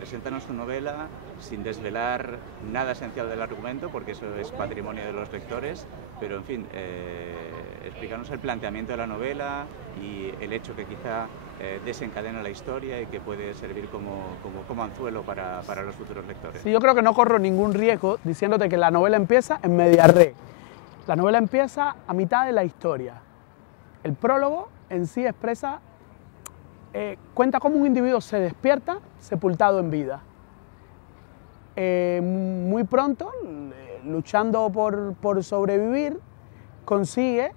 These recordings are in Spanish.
preséntanos tu novela sin desvelar nada esencial del argumento, porque eso es patrimonio de los lectores, pero en fin, explícanos el planteamiento de la novela y el hecho que quizá desencadena la historia y que puede servir como anzuelo para los futuros lectores. Sí, yo creo que no corro ningún riesgo diciéndote que la novela empieza en media res. La novela empieza a mitad de la historia. El prólogo en sí expresa, cuenta cómo un individuo se despierta sepultado en vida. Muy pronto, luchando por sobrevivir, consigue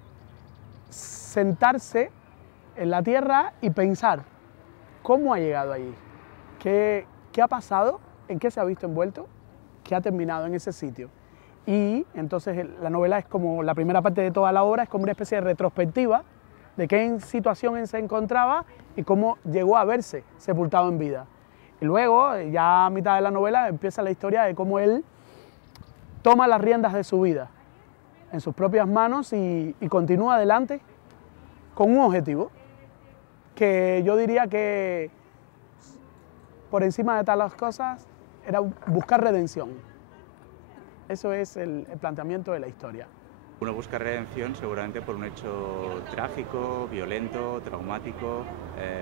sentarse en la tierra y pensar cómo ha llegado allí, qué ha pasado, en qué se ha visto envuelto, qué ha terminado en ese sitio. Y entonces la novela es como, la primera parte de toda la obra es como una especie de retrospectiva de qué situación él se encontraba y cómo llegó a verse sepultado en vida. Y luego, ya a mitad de la novela, empieza la historia de cómo él toma las riendas de su vida en sus propias manos y continúa adelante con un objetivo que yo diría que por encima de todas las cosas era buscar redención. Eso es el planteamiento de la historia. Uno busca redención seguramente por un hecho trágico, violento, traumático.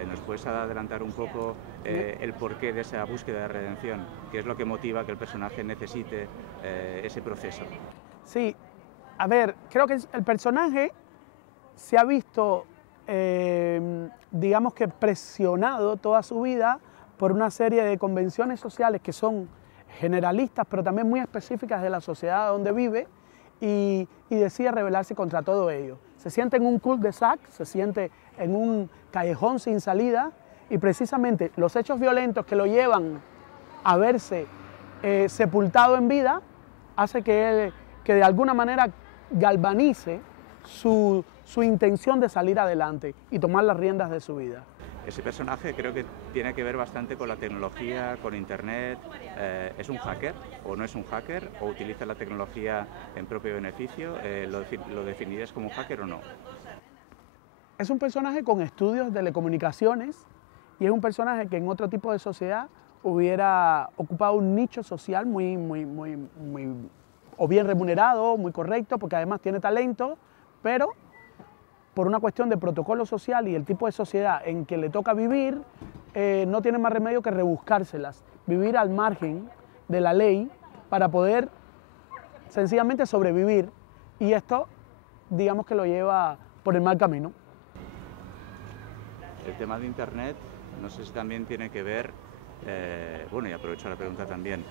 ¿Nos puedes adelantar un poco el porqué de esa búsqueda de redención? ¿Qué es lo que motiva que el personaje necesite ese proceso? Sí, a ver, creo que el personaje se ha visto, digamos que presionado toda su vida por una serie de convenciones sociales que son generalistas, pero también muy específicas de la sociedad donde vive, y decide rebelarse contra todo ello. Se siente en un cul-de-sac, se siente en un callejón sin salida, y precisamente los hechos violentos que lo llevan a verse sepultado en vida hace que de alguna manera galvanice su intención de salir adelante y tomar las riendas de su vida. Ese personaje creo que tiene que ver bastante con la tecnología, con Internet. ¿Es un hacker o no es un hacker? ¿O utiliza la tecnología en propio beneficio? ¿Lo definirías como un hacker o no? Es un personaje con estudios de telecomunicaciones y es un personaje que en otro tipo de sociedad hubiera ocupado un nicho social muy o bien remunerado, muy correcto, porque además tiene talento, pero por una cuestión de protocolo social y el tipo de sociedad en que le toca vivir, no tiene más remedio que rebuscárselas, vivir al margen de la ley para poder sencillamente sobrevivir, y esto, digamos que lo lleva por el mal camino. El tema de Internet, no sé si también tiene que ver, bueno, y aprovecho la pregunta también,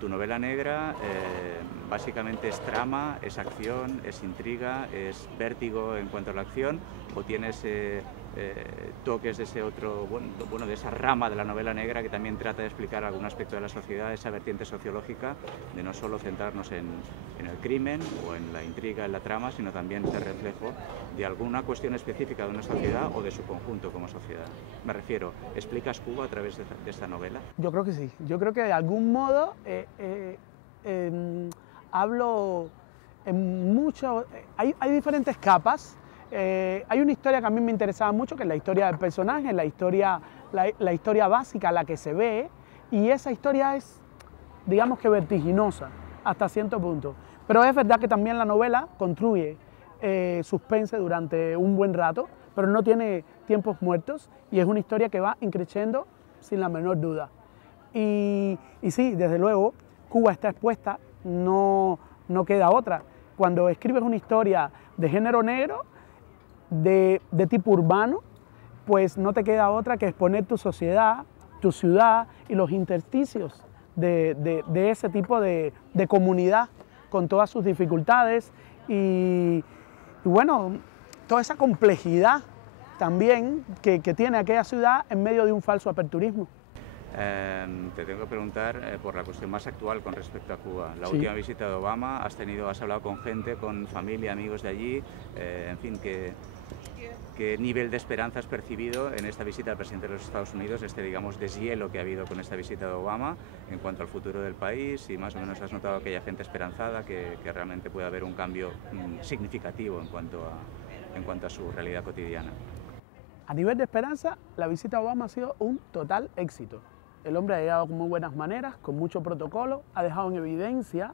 tu novela negra básicamente es trama, es acción, es intriga, es vértigo en cuanto a la acción, o tienes toques de ese otro, bueno, de esa rama de la novela negra que también trata de explicar algún aspecto de la sociedad, esa vertiente sociológica, de no solo centrarnos en el crimen o en la intriga, en la trama, sino también ser reflejo de alguna cuestión específica de una sociedad o de su conjunto como sociedad. Me refiero, ¿explicas Cuba a través de esta novela? Yo creo que sí, yo creo que de algún modo hablo en mucho, hay diferentes capas. Hay una historia que a mí me interesaba mucho, que es la historia del personaje, la historia básica, la que se ve, y esa historia es, digamos que vertiginosa hasta cierto punto. Pero es verdad que también la novela construye suspense durante un buen rato, pero no tiene tiempos muertos, y es una historia que va increciendo sin la menor duda. Y sí, desde luego, Cuba está expuesta, no queda otra. Cuando escribes una historia de género negro, de tipo urbano, pues no te queda otra que exponer tu sociedad, tu ciudad y los intersticios de ese tipo de comunidad con todas sus dificultades y bueno, toda esa complejidad también que tiene aquella ciudad en medio de un falso aperturismo. Te tengo que preguntar por la cuestión más actual con respecto a Cuba. La Sí. última visita de Obama, has hablado con gente, con familia, amigos de allí, en fin, ¿qué nivel de esperanza has percibido en esta visita del presidente de los Estados Unidos, digamos, deshielo que ha habido con esta visita de Obama en cuanto al futuro del país? Y más o menos has notado que hay gente esperanzada, que realmente puede haber un cambio significativo en cuanto a su realidad cotidiana. A nivel de esperanza, la visita a Obama ha sido un total éxito. El hombre ha llegado con muy buenas maneras, con mucho protocolo, ha dejado en evidencia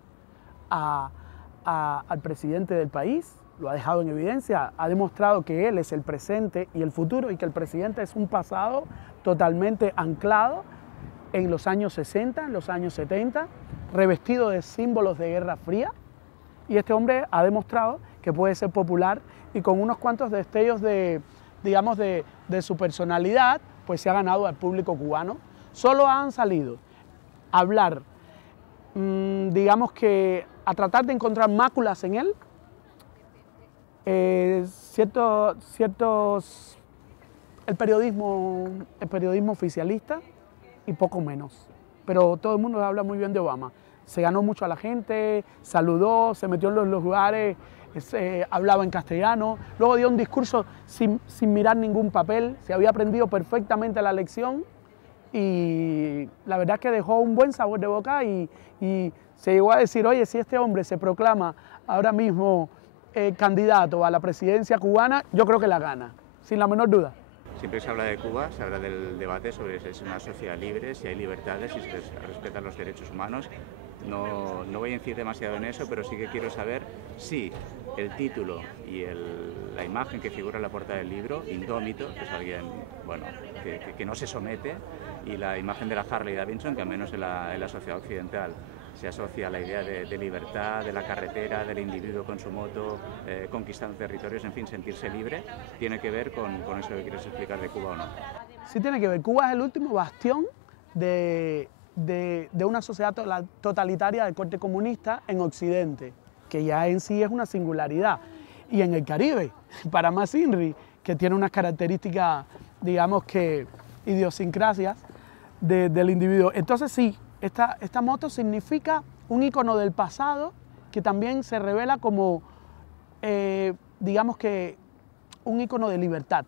al presidente del país, lo ha dejado en evidencia, ha demostrado que él es el presente y el futuro y que el presidente es un pasado totalmente anclado en los años 60, en los años 70, revestido de símbolos de Guerra Fría, y este hombre ha demostrado que puede ser popular y con unos cuantos destellos digamos, de su personalidad, pues se ha ganado al público cubano. Solo han salido a hablar, digamos que a tratar de encontrar máculas en él, el periodismo oficialista y poco menos. Pero todo el mundo habla muy bien de Obama. Se ganó mucho a la gente, saludó, se metió en los lugares, hablaba en castellano, luego dio un discurso sin mirar ningún papel, se había aprendido perfectamente la lección y la verdad es que dejó un buen sabor de boca y se llegó a decir, oye, si este hombre se proclama ahora mismo candidato a la presidencia cubana, yo creo que la gana, sin la menor duda. Siempre se habla de Cuba, se habla del debate sobre si es una sociedad libre, si hay libertades, si se respetan los derechos humanos. No voy a incidir demasiado en eso, pero sí que quiero saber si el título y la imagen que figura en la portada del libro, Indómito, que es alguien bueno, que no se somete, y la imagen de la Harley Davidson, que al menos en la sociedad occidental se asocia a la idea de libertad, de la carretera, del individuo con su moto, conquistando territorios, en fin, sentirse libre, ¿tiene que ver con eso que quieres explicar de Cuba o no? Sí tiene que ver. Cuba es el último bastión de una sociedad totalitaria de corte comunista en Occidente, que ya en sí es una singularidad. Y en el Caribe, para más INRI, que tiene unas características, digamos que idiosincrasias del individuo. Entonces sí, esta moto significa un icono del pasado que también se revela como, digamos que, un icono de libertad.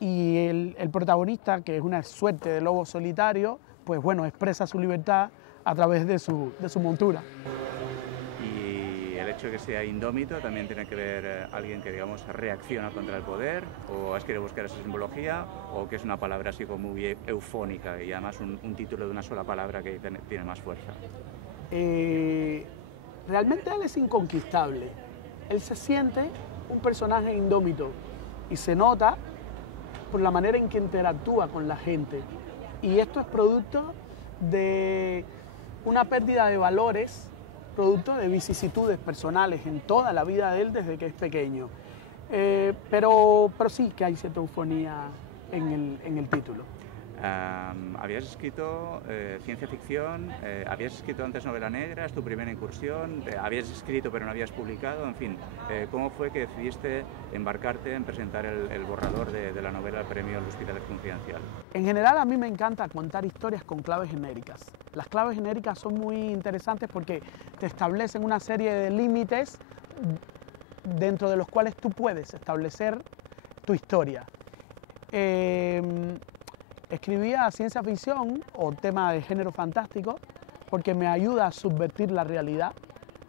Y el protagonista, que es una suerte de lobo solitario, pues bueno, expresa su libertad a través de su montura. Y el hecho de que sea indómito también tiene que ver alguien que, digamos, reacciona contra el poder, o has querido buscar esa simbología, o que es una palabra así como muy eufónica y además un título de una sola palabra que tiene más fuerza. Realmente él es inconquistable. Él se siente un personaje indómito y se nota por la manera en que interactúa con la gente. Y esto es producto de una pérdida de valores, producto de vicisitudes personales en toda la vida de él desde que es pequeño. Pero sí que hay cierta eufonía en el título. Habías escrito ciencia ficción, habías escrito antes novela negra, es tu primera incursión, habías escrito pero no habías publicado, en fin, ¿cómo fue que decidiste embarcarte en presentar el borrador de la novela al premio Luz Pital Confidencial? En general a mí me encanta contar historias con claves genéricas. Las claves genéricas son muy interesantes porque te establecen una serie de límites dentro de los cuales tú puedes establecer tu historia. Escribía ciencia ficción o tema de género fantástico porque me ayuda a subvertir la realidad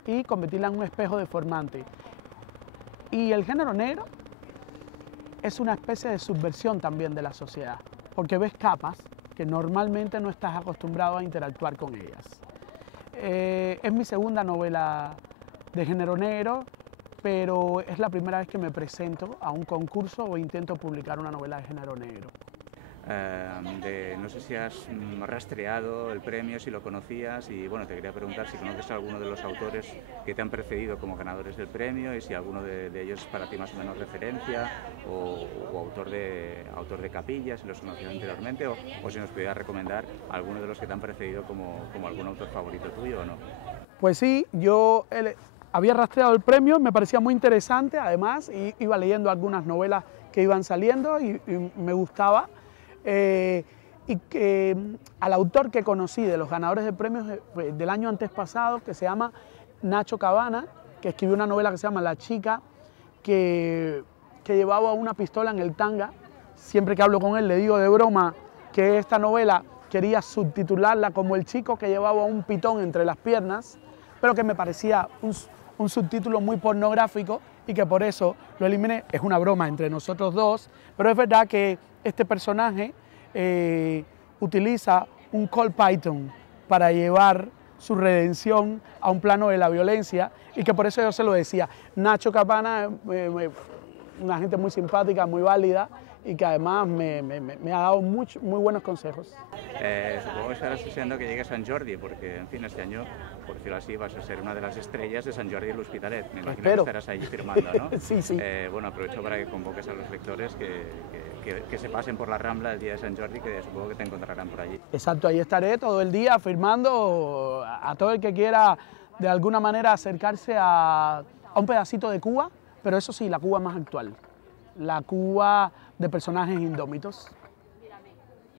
y convertirla en un espejo deformante. Y el género negro es una especie de subversión también de la sociedad, porque ves capas que normalmente no estás acostumbrado a interactuar con ellas. Es mi segunda novela de género negro, pero es la primera vez que me presento a un concurso o intento publicar una novela de género negro. No sé si has rastreado el premio, si lo conocías, y bueno, te quería preguntar si conoces a alguno de los autores que te han precedido como ganadores del premio y si alguno de ellos es para ti más o menos referencia o autor de Capillas, si los conocías anteriormente, o si nos pudieras recomendar a alguno de los que te han precedido como algún autor favorito tuyo o no. Pues sí, yo había rastreado el premio, me parecía muy interesante, además iba leyendo algunas novelas que iban saliendo y me gustaba. Y que al autor que conocí de los ganadores de premios del año antes pasado, que se llama Nacho Cabana, que escribió una novela que se llama La chica, que llevaba una pistola en el tanga. Siempre que hablo con él le digo de broma que esta novela quería subtitularla como El chico que llevaba un pitón entre las piernas, pero que me parecía un subtítulo muy pornográfico y que por eso lo eliminé. Es una broma entre nosotros dos, pero es verdad que este personaje utiliza un Colt Python para llevar su redención a un plano de la violencia, y que por eso yo se lo decía. Nacho Capana, una gente muy simpática, muy válida, y que además me ha dado muy buenos consejos. Supongo que estarás deseando que llegue Sant Jordi, porque en fin, este año, por decirlo así, vas a ser una de las estrellas de Sant Jordi y l'Hospitalet. Me imagino que estarás ahí firmando, ¿no? Sí, sí. Bueno, aprovecho para que convoques a los lectores que se pasen por la Rambla el día de Sant Jordi, que supongo que te encontrarán por allí. Exacto, ahí estaré todo el día firmando a todo el que quiera de alguna manera acercarse a un pedacito de Cuba, pero eso sí, la Cuba más actual, la Cuba de personajes indómitos.